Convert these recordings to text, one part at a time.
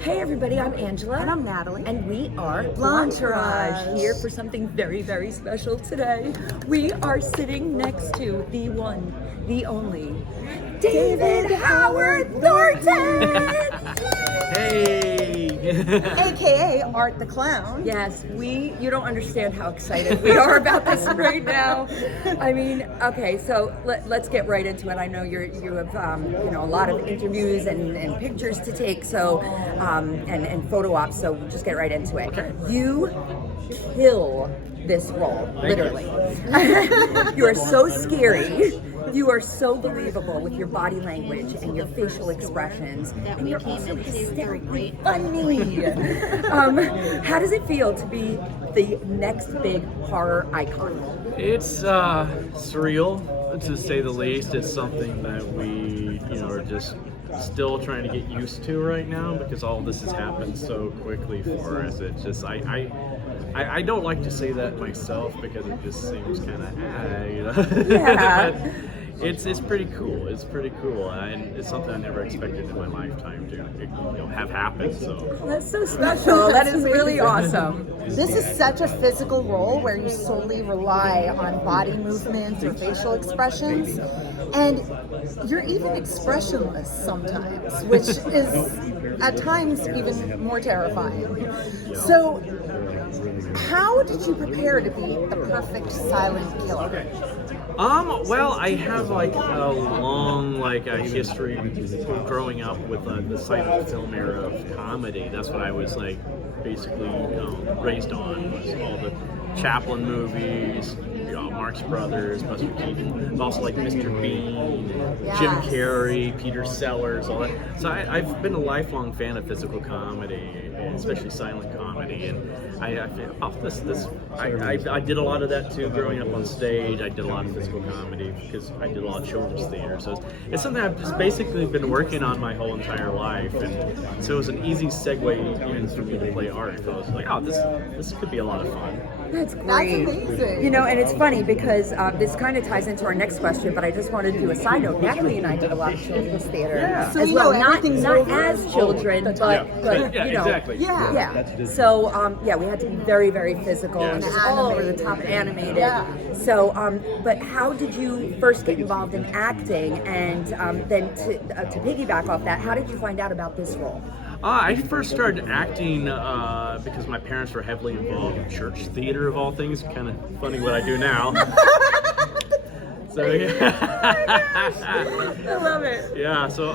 Hey everybody, I'm Angela. And I'm Natalie. And we are Blondetourage. here for something very, very special today. We are sitting next to the one, the only, David Howard Thornton! Hey! AKA Art the Clown. Yes, you don't understand how excited we are about this right now. I mean, okay, so let's get right into it. I know you have a lot of interviews and pictures to take, so and photo ops, so we'll just get right into it. Okay. You kill this role, literally. You are so scary. You are so believable with your body language and your facial expressions, and you're also hysterically funny. How does it feel to be the next big horror icon? It's surreal, to say the least. It's something that we, are just still trying to get used to right now because all this has happened so quickly for us. It's just I don't like to say that myself because it just seems kind of Yeah. But it's pretty cool. It's pretty cool, and it's something I never expected in my lifetime to have happen. So That's so special. That is really awesome. This is such a physical role where you solely rely on body movements or facial expressions, and you're even expressionless sometimes, which is at times even more terrifying. So, how did you prepare to be the perfect silent killer? Well, I have a long history growing up with the silent film era of comedy. That's what I was basically raised on, was all the Chaplin movies, Marx Brothers, Buster Keaton, but also Mr. Bean, Jim Carrey, Peter Sellers, all that. So I've been a lifelong fan of physical comedy, especially silent comedy, and I did a lot of that too growing up on stage. I did a lot of physical comedy because I did a lot of children's theater. So it's something I've just basically been working on my whole entire life, and so it was an easy segue even for me to play art. So I was like, this could be a lot of fun. That's great. That's amazing. And it's funny because this kind of ties into our next question, but I just wanted to do a side note. Natalie and I did a lot of children's theater So as you well. know Not everything's as children, but Exactly. Yeah. So we had to be very, very physical and just all over the top animated. Yeah. So, but how did you first get involved in acting, and then to piggyback off that, how did you find out about this role? I first started acting because my parents were heavily involved in church theater, of all things. Kind of funny what I do now. So I love it. Yeah, so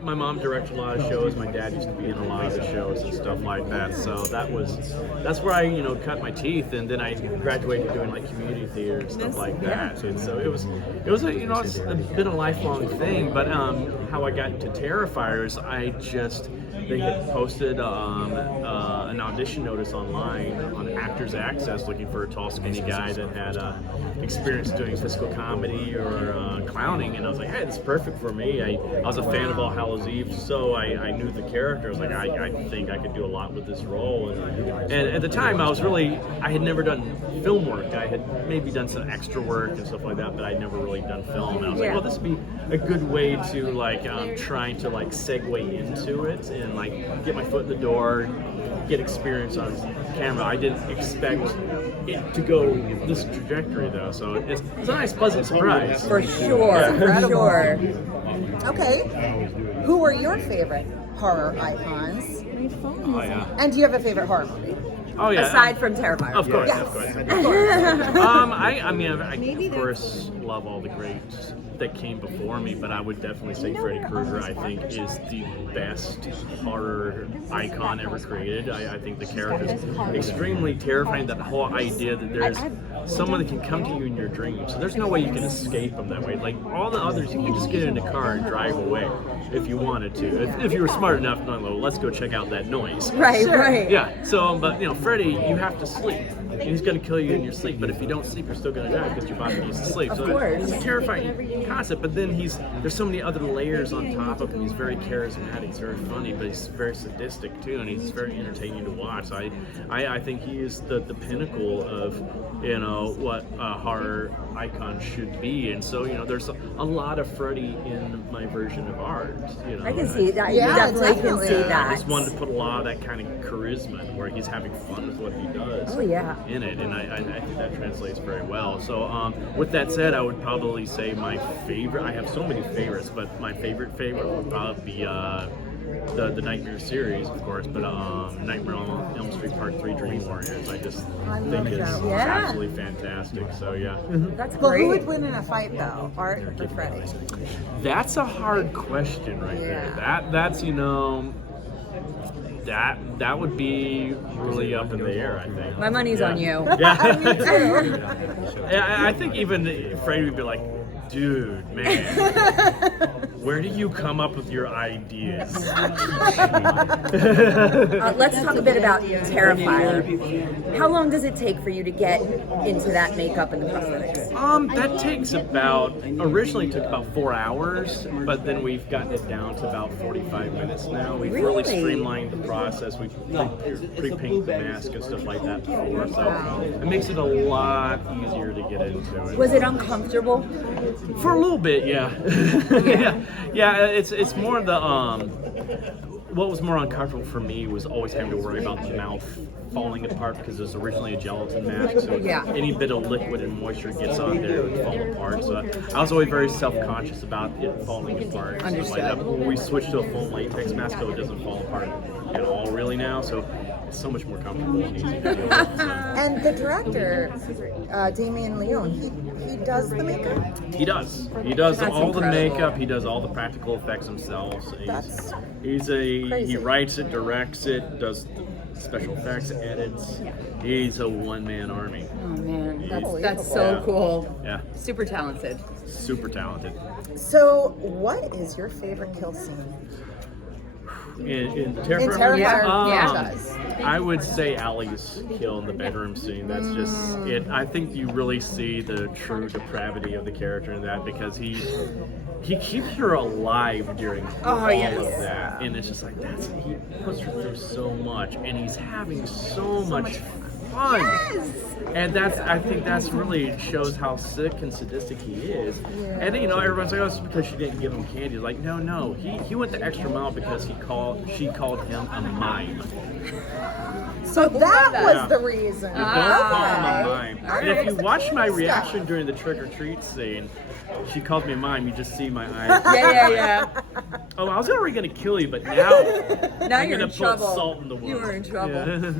my mom directed a lot of shows. My dad used to be in a lot of the shows and stuff like that. So that's where I cut my teeth, and then I graduated doing community theater and stuff like that. And so it was it's been a lifelong thing. But how I got into Terrifier is they had posted an audition notice online on Actors Access looking for a tall, skinny guy that had experience doing physical comedy or clowning, and I was like, hey, this is perfect for me. I was a fan of All Hallows Eve, so I knew the character. I was like, I think I could do a lot with this role. And at the time, I had never done film work. I had maybe done some extra work and stuff like that, but I'd never really done film. And I was like, well, this would be a good way to trying to segue into it and get my foot in the door, get experience on camera. I didn't expect it to go this trajectory though, so it's a nice pleasant surprise. For sure, for sure. Okay, who are your favorite horror icons? Oh yeah. And do you have a favorite horror movie? Oh yeah. Aside from Terrifier. Of course, Yes. of course. I of course love all the greats that came before me, but I would definitely say Freddy Krueger, I think, is the best horror icon ever created. I think the character is extremely terrifying. That whole idea that there's someone that can come to you in your dreams. So there's no way you can escape them that way. All the others, you can just get in a car and drive away if you wanted to. If you were smart enough, let's go check out that noise. Right. Yeah. So, but Freddy, you have to sleep. and he's going to kill you in your sleep. But if you don't sleep, you're still going to die because your body needs to sleep. Of So course. it's a terrifying concept. But then there's so many other layers on top of him. He's very charismatic, he's very funny, but he's very sadistic too, and he's very entertaining to watch. So I think he is the pinnacle of what a horror icon should be. And so there's a lot of Freddy in my version of art. I can see that. Yeah, You definitely definitely. can see that. I just wanted to put a lot of that kind of charisma where he's having fun with what he does. Oh, yeah. In it, and I think that translates very well. So with that said, I would probably say my favorite. I have so many favorites, but my favorite would probably be the Nightmare series, of course, but Nightmare on Elm Street Part 3 Dream Warriors. I just think it's Yeah. absolutely fantastic. So yeah. That's Well, who great. would win in a fight though, Art or Freddy? That's a hard question right there. That's that would be really up in the air, I think. My money's on you. Yeah. Yeah, I think even Freddy would be like, dude, man, where do you come up with your ideas? Let's talk a bit about Terrifier. How long does it take for you to get into that makeup and the prosthetics? That takes originally took about 4 hours, but then we've gotten it down to about 45 minutes now. We've really Really? streamlined the process. We've pre-painted the mask and stuff like that before, so it makes it a lot easier to get into it. Was it uncomfortable? For a little bit, yeah. yeah. It's more the what was more uncomfortable for me was always having to worry about the mouth falling apart because it was originally a gelatin mask, so any bit of liquid and moisture gets on there would fall apart. So I was always very self-conscious about it falling apart. And stuff like that. But when we switched to a full latex mask, so it doesn't fall apart at all really now. So it's so much more comfortable and easy to deal with. So. And the director, Damien Leone, he does the makeup? He does That's all the incredible. makeup. He does all the practical effects himself. So That's he crazy. writes it, directs it, does special effects, edits. He's a one-man army. Oh man, that's Unbelievable. so Yeah. cool. Yeah, Super talented. super talented. So, what is your favorite kill scene? In Terrifier, In Terrifier Yeah. franchise. I would say Allie's kill in the bedroom scene. That's just it. I think you really see the true depravity of the character in that because he keeps her alive during all of that, and it's just like he puts her through so much, and he's having so much fun. And I think that's really shows how sick and sadistic he is. And everyone's like, oh, it's because she didn't give him candy. Like, no, he went the extra mile because she called him a mime. So that was Yeah. the reason. Don't call him a Okay. mime. And if you watch my reaction during the trick or treat scene, she calls me a mime. You just see my eyes. Yeah. Oh, I was already gonna kill you, but now Now I'm you're gonna in put trouble. salt in the wound. You were in trouble. Yeah.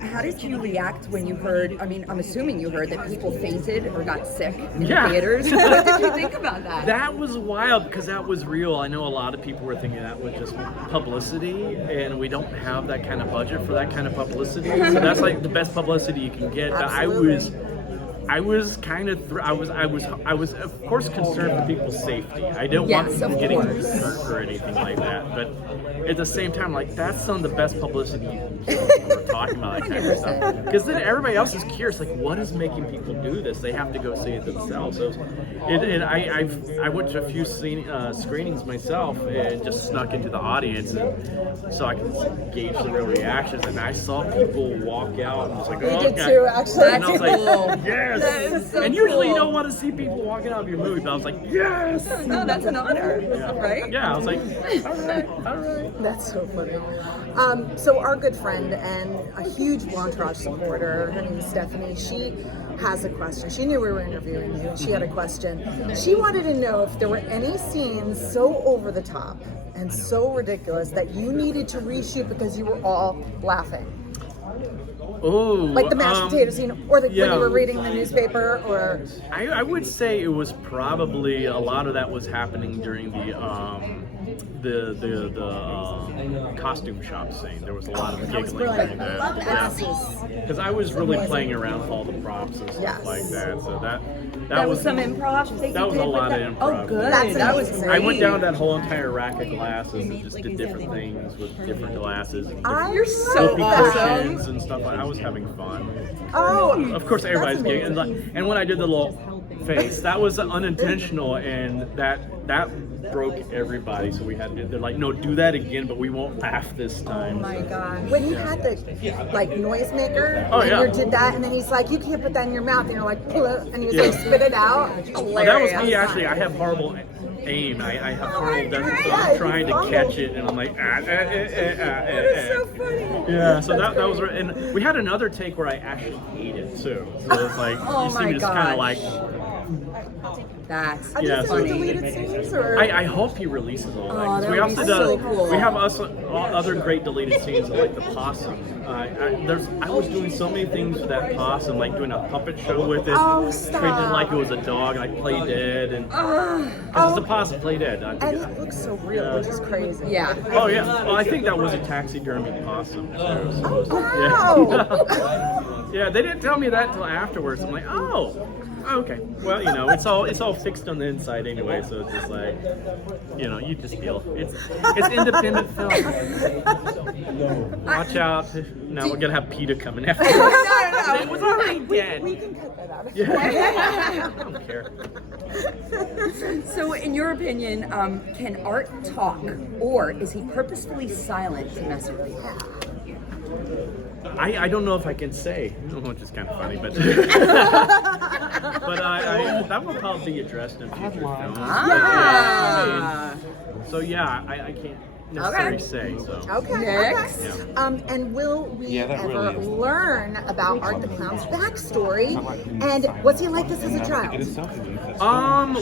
How did you react when you heard? I mean, I'm assuming you heard that people fainted or got sick in Yeah. the theaters. What did you think about that? That was wild because that was real. I know a lot of people were thinking that was just publicity, and we don't have that kind of budget for that kind of publicity. So that's like the best publicity you can get. But I was kind of I was of course concerned for people's safety. I didn't want Yes, people of getting course. hurt or anything like that. But at the same time, like that's some of the best publicity you can get when we're talking about that kind of stuff. Because then everybody else is curious, like what is making people do this? They have to go see it themselves. So I went to a few screenings myself and just snuck into the audience, and so I could gauge the real reactions. And I saw people walk out and was like, We oh, did God. too, actually. And I was like, Cool. yes. That is so And usually you cool. don't want to see people walking out of your movie, but I was like, yes. No, that's an honor, right? Yeah, I was like, all right. That's so funny. So our good friend and a huge Blondetourage supporter, her name is Stephanie, she has a question. She knew we were interviewing you, and she had a question. She wanted to know if there were any scenes so over the top and so ridiculous that you needed to reshoot because you were all laughing. Oh, Like the mashed potato scene, or when yeah. you were reading the newspaper, or... I would say it was probably a lot of that was happening during the costume shop scene. There was a lot of That was giggling brilliant. during I that. love glasses. Because I was really playing around with all the props and stuff Yes. like that. So That was some improv that that you was did a with lot of that? improv. Oh, good. That's That was amazing. great. I went down that whole entire rack of glasses and just did different things with different glasses. And different You're so whoopee awesome. cushions and stuff. I was having fun. Oh, Of course, everybody's that's giggling. amazing. And when I did the little face, that was unintentional, and that broke everybody. So we had to. They're like, no, do that again, but we won't laugh this time. Oh my god! When he had the like noisemaker, Oh, and yeah. you did that, and then he's like, "You can't put that in your mouth," and you're like, "Pull it," and he was like, "Spit it out." Well, that was me actually. I have horrible aim. I have horrible. I'm trying to catch it, and I'm like, so funny. Yeah, so that was, and we had another take where I actually ate it too. So it's like Oh you see my me just kind of gosh. like. Are That's these Yeah, some so- deleted scenes, or? I hope he releases all that. Oh, 'cause that we would be also so done, cool. we have other great deleted scenes like the possum. I was doing so many things with that possum, like doing a puppet show with it, Oh, stop. treating it like it was a dog, and I play dead, and because it's a possum, play dead. I And think it looks so real, which is crazy. Yeah. Oh yeah, well I think that was a taxidermy possum. So, Wow. yeah, they didn't tell me that till afterwards. I'm like, oh, okay. Well, it's all fixed on the inside anyway, so it's just like, you just feel it's independent film. Watch out! Now we're gonna have PETA coming after us. No. It was already dead. We can cut that out. Yeah. I don't care. So, in your opinion, can art talk, or is he purposefully silent to mess with people? I don't know if I can say, which is kind of funny, but that will probably be addressed in future films. Ah. So yeah, I can't necessarily say. So Okay. Next. Okay. And will we ever learn about Art the Clown's backstory? And what's he like this as a child?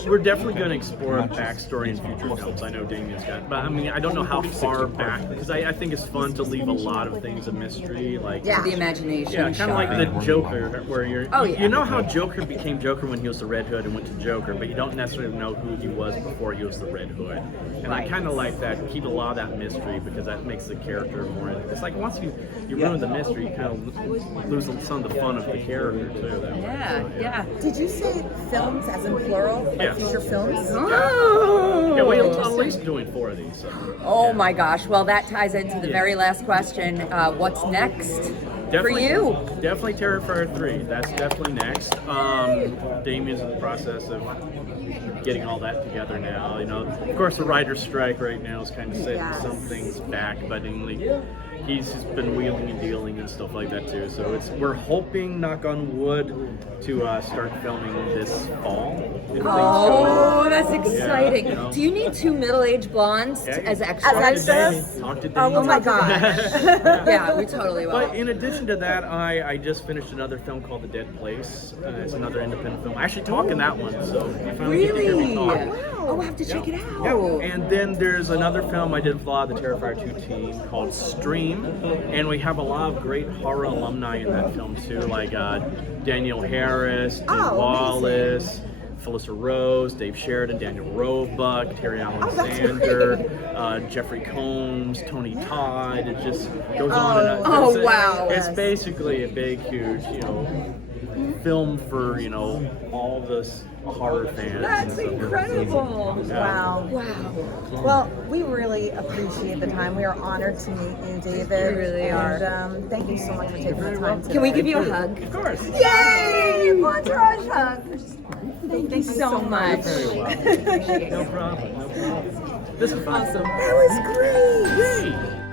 we're definitely going to explore a backstory in future films. I know Damien's got, but I mean, I don't know how far back, because I think it's fun to leave a lot of things a mystery, like Yeah. The imagination. yeah, kind of like the Joker, where Oh, yeah. you know how Joker became Joker when he was the Red Hood and went to Joker, but you don't necessarily know who he was before he was the Red Hood. And I Right. kind of like that, keep a lot of that mystery, because that makes the character more. It's like once you ruin the mystery, you kind of lose some of the fun of the character too. That way. Yeah, So, yeah. Did you say films as in plural? Like Yes. feature films? Oh. Yeah, we're at least doing 4 of these. So. Oh my gosh. Well, that ties into the very last question. What's next for you? Definitely Terrifier 3. That's definitely next. Damien's in the process of getting all that together now. Of course, the writer's strike right now is kind of setting some things back, but he's just been wheeling and dealing and stuff like that too. So we're hoping, knock on wood, to start filming this fall. If things go well. Oh, that's exciting. you know. Do you need 2 middle-aged blondes as extras? As extras? Talk to Oh Damien. my gosh. Yeah, we totally will. But in addition to that, I just finished another film called The Dead Place. It's another independent film. I actually talk in that one, so you finally get to hear me Really? talk. Oh, we'll have to check it out. Yeah, and then there's another film I did with a lot of the Terrifier 2 team called Stream, and we have a lot of great horror alumni in that film too, like Danielle Harris, Dean Oh, Wallace, Felissa Rose, Dave Sheridan, Daniel Roebuck, Terry Alexander, Jeffrey Combs, Tony Todd. It just goes on and on. Oh, It's wow. It's basically a big, huge, film for all this horror fans. That's and stuff. incredible. Yeah. Wow. Wow. Well, we really appreciate the time. We are honored to meet you, David. We really are. And thank you so much for taking the time today. Can we give you a hug? Of course. Yay! Blondetourage hug. Thank you so much. Very well. No problem. No problem. This is awesome. That was great. Yay!